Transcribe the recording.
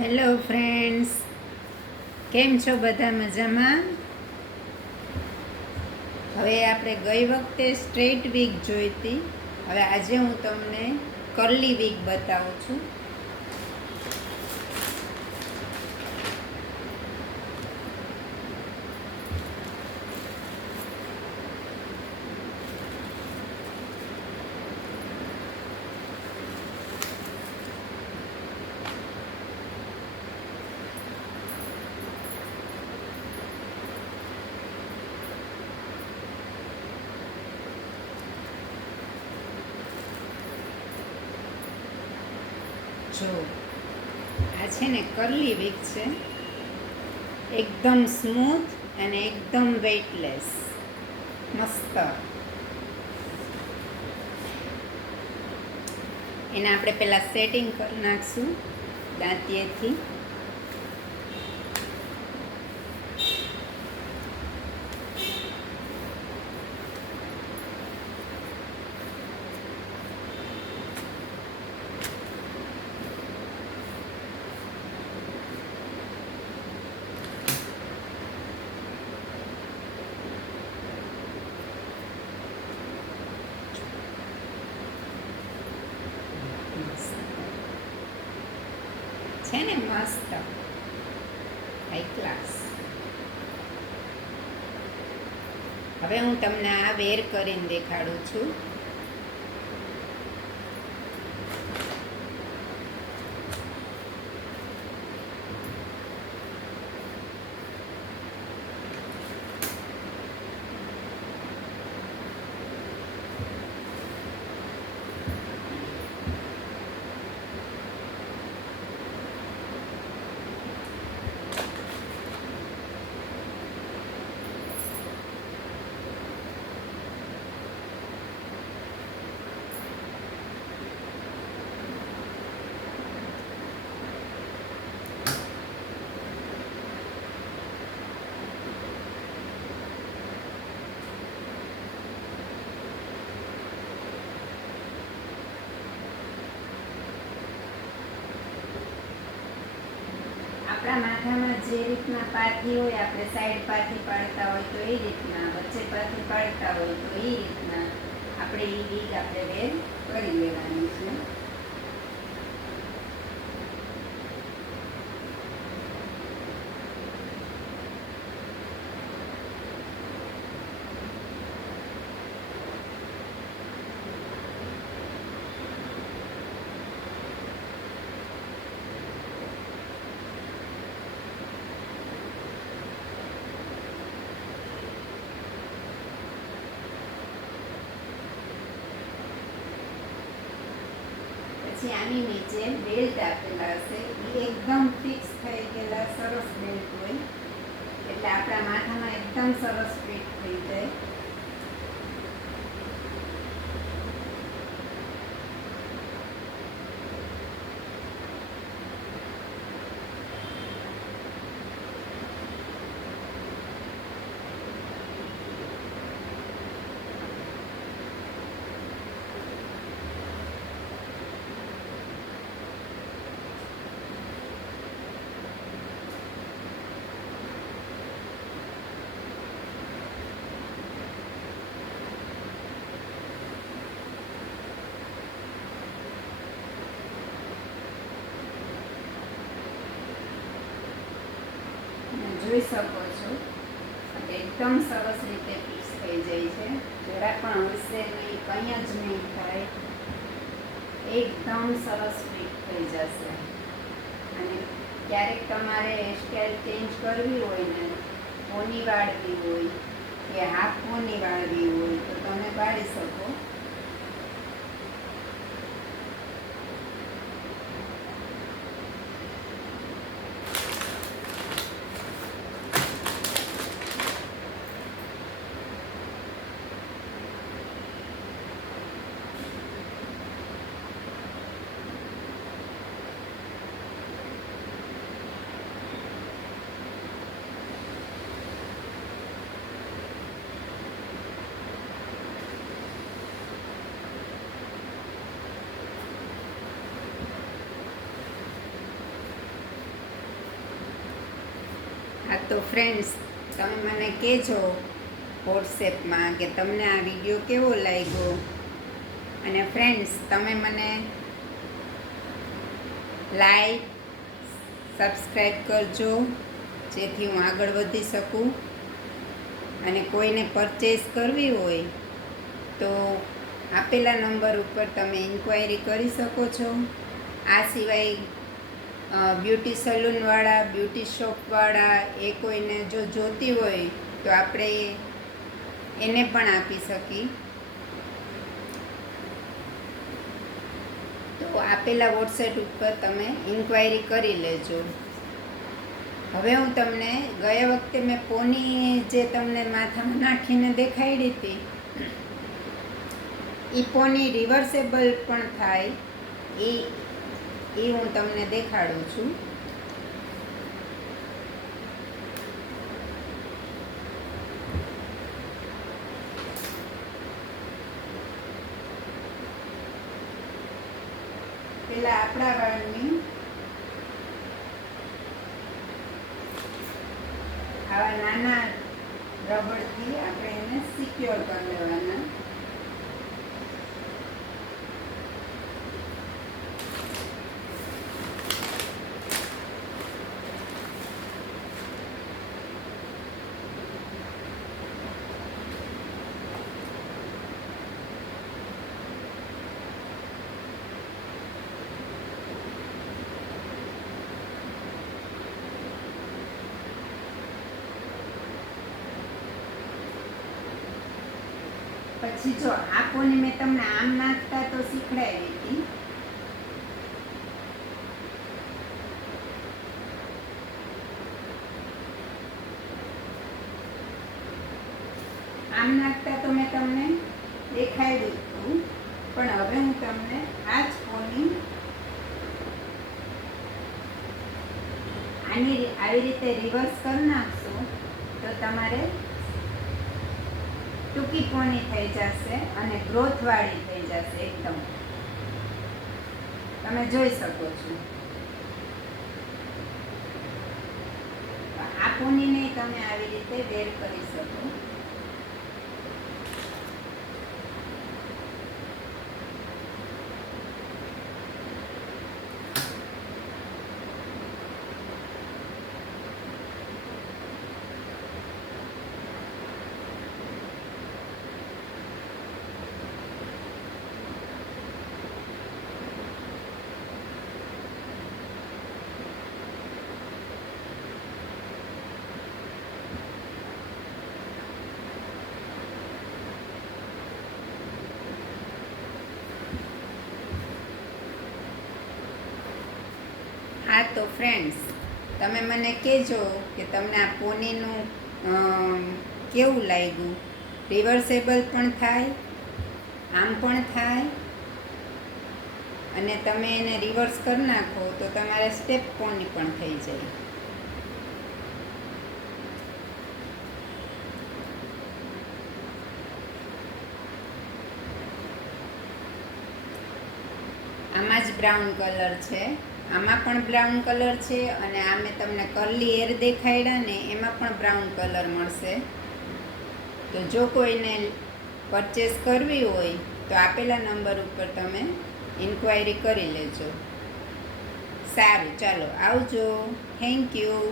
Hello friends, કેમ છો? બધા મજામાં? હવે આપણે ગઈ વખતે સ્ટ્રેટ વીગ જોઈ હતી. હવે આજે હું તમને કર્લી વીગ બતાવું છું. જો આ છે ને કર્લી વીગ છે, એકદમ સ્મૂથ અને એકદમ વેઇટલેસ, મસ્ત. એને આપણે પહેલાં સેટિંગ કરી નાખશું દાંતીએથી. છે ને મસ્ત, હાઈ ક્લાસ. હવે હું તમને આ વેર કરીને દેખાડું છું. આપણા માથામાં જે રીતના પાથી હોય, આપણે સાઈડ પાથી પાડતા હોય તો એ રીતના, વચ્ચે પાથી પાડતા હોય તો એ રીતના આપણે એ વીગ આપણે વેર કરી લેવાની છે. પછી આની નીચે બેલ્ટ આપેલા હશે, એ એકદમ ફિક્સ થઈ ગયેલા સરસ બેલ્ટ હોય, એટલે આપણા માથામાં એકદમ સરસ ફિટ થઈ જાય. જોઈ શકો છો, એકદમ સરસ રીતે પીસ થઈ જાય છે, જરા પણ હલશે નહીં, કંઈ જ નહીં થાય, એકદમ સરસ ફિટ થઈ જશે. અને ક્યારેક તમારે હેરસ્ટાઈલ ચેન્જ કરવી હોય ને, પોની વાળવી હોય કે હાફ પોની વાળવી હોય તો તમે વાળી શકો. તો ફ્રેન્ડ્સ, તમે મને કહેજો વોટ્સએપમાં કે તમને આ વિડીયો કેવો લાગ્યો. અને ફ્રેન્ડ્સ, તમે મને લાઈક સબસ્ક્રાઈબ કરજો, જેથી હું આગળ વધી શકું. અને કોઈને પરચેસ કરવી હોય તો આપેલા નંબર ઉપર તમે ઇન્ક્વાયરી કરી શકો છો. આ સિવાય બ્યુટી સલૂનવાળા, બ્યુટી શોપવાળા એ કોઈને જો જોતી હોય તો આપણે એને પણ આપી શકીએ. તો આપેલા વોટ્સએપ ઉપર તમે ઇન્ક્વાયરી કરી લેજો. હવે હું તમને ગયા વખતે મેં પોની જે તમને માથામાં નાખીને દેખાડી હતી, એ પોની રિવર્સેબલ પણ થાય એ હું તમને દેખાડું છું. પેલા આપણા વાળની આવા નાના રબડથી આપણે એને સિક્યોર કરી લેવાના. પછી જો આ પોની મેં તમને આમ નાખતા તો શીખડાવી હતી. આમ નાખતા તો મેં તમને દેખાડ્યું હતું, પણ હવે હું તમને આ જ પોની આવી રીતે રિવર્સ કરી નાખશો તો તમારે ટૂંકી પોની થઈ જશે અને ગ્રોથવાળી થઈ જશે એકદમ. તમે જોઈ શકો છો. આ પોનીને તમે આવી રીતે વેર કરી શકો. હા, તો ફ્રેન્ડ્સ, તમે મને કહેજો કે તમને આ પોનીનું કેવું લાગ્યું. રિવર્સેબલ પણ થાય, આમ પણ થાય, અને તમે એને રિવર્સ કરી નાખો તો તમારે સ્ટેપ પોની પણ થઈ જાય. આમાં જ બ્રાઉન કલર છે, આમાં પણ બ્રાઉન કલર છે, અને આ મેં તમને કર્લી હેર દેખાડ્યા ને એમાં પણ બ્રાઉન કલર મળશે. તો જો કોઈને પરચેસ કરવી હોય તો આપેલા નંબર ઉપર તમે ઇન્ક્વાયરી કરી લેજો. સારું, ચાલો આવજો. Thank you.